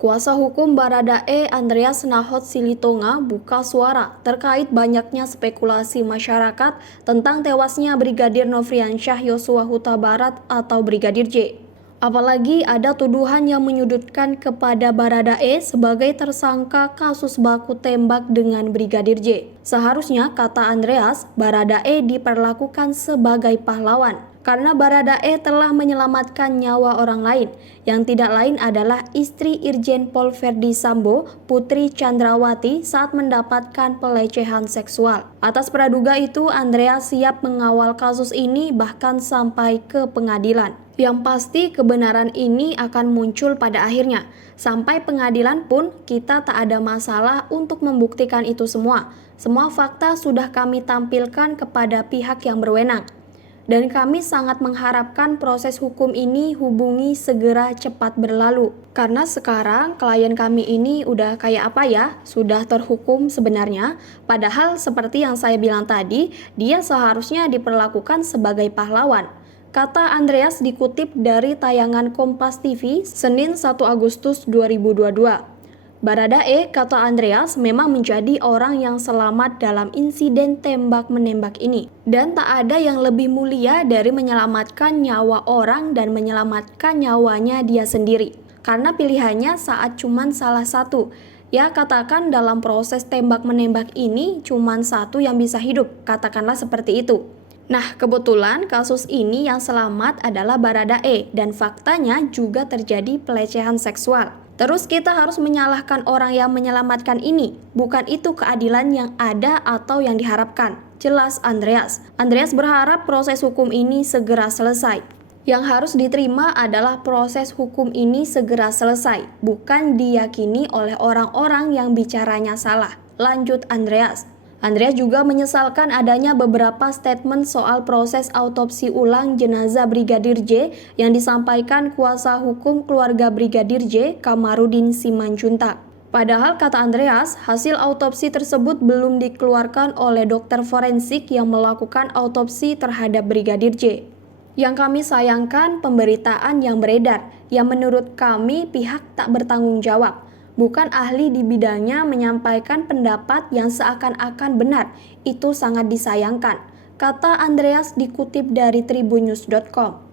Kuasa hukum Baradae Andreas Nahot Silitonga buka suara terkait banyaknya spekulasi masyarakat tentang tewasnya Brigadir Nofriansyah Yosua Huta Barat atau Brigadir J. Apalagi ada tuduhan yang menyudutkan kepada Baradae sebagai tersangka kasus baku tembak dengan Brigadir J. Seharusnya, kata Andreas, Baradae diperlakukan sebagai pahlawan karena Baradae telah menyelamatkan nyawa orang lain, yang tidak lain adalah istri Irjen Pol Verdi Sambo, Putri Chandrawati, saat mendapatkan pelecehan seksual. Atas praduga itu, Andreas siap mengawal kasus ini bahkan sampai ke pengadilan. Yang pasti kebenaran ini akan muncul pada akhirnya. Sampai pengadilan pun kita tak ada masalah untuk membuktikan itu semua. Semua fakta sudah kami tampilkan kepada pihak yang berwenang. Dan kami sangat mengharapkan proses hukum ini hubungi segera cepat berlalu. Karena sekarang klien kami ini udah kayak apa ya, sudah terhukum sebenarnya. Padahal seperti yang saya bilang tadi, dia seharusnya diperlakukan sebagai pahlawan. Kata Andreas dikutip dari tayangan Kompas TV Senin 1 Agustus 2022. Baradae, kata Andreas, memang menjadi orang yang selamat dalam insiden tembak-menembak ini. Dan tak ada yang lebih mulia dari menyelamatkan nyawa orang dan menyelamatkan nyawanya dia sendiri. Karena pilihannya saat cuman salah satu. Ya, katakan dalam proses tembak-menembak ini cuman satu yang bisa hidup, katakanlah seperti itu. Nah, kebetulan kasus ini yang selamat adalah Baradae dan faktanya juga terjadi pelecehan seksual. Terus kita harus menyalahkan orang yang menyelamatkan ini. Bukan itu keadilan yang ada atau yang diharapkan. Jelas Andreas. Andreas berharap proses hukum ini segera selesai. Yang harus diterima adalah proses hukum ini segera selesai, bukan diyakini oleh orang-orang yang bicaranya salah. Lanjut Andreas. Andreas juga menyesalkan adanya beberapa statement soal proses autopsi ulang jenazah Brigadir J yang disampaikan kuasa hukum keluarga Brigadir J, Kamarudin Simanjuntak. Padahal, kata Andreas, hasil autopsi tersebut belum dikeluarkan oleh dokter forensik yang melakukan autopsi terhadap Brigadir J. Yang kami sayangkan pemberitaan yang beredar, yang menurut kami pihak tak bertanggung jawab. Bukan ahli di bidangnya menyampaikan pendapat yang seakan-akan benar, itu sangat disayangkan, kata Andreas dikutip dari tribunnews.com.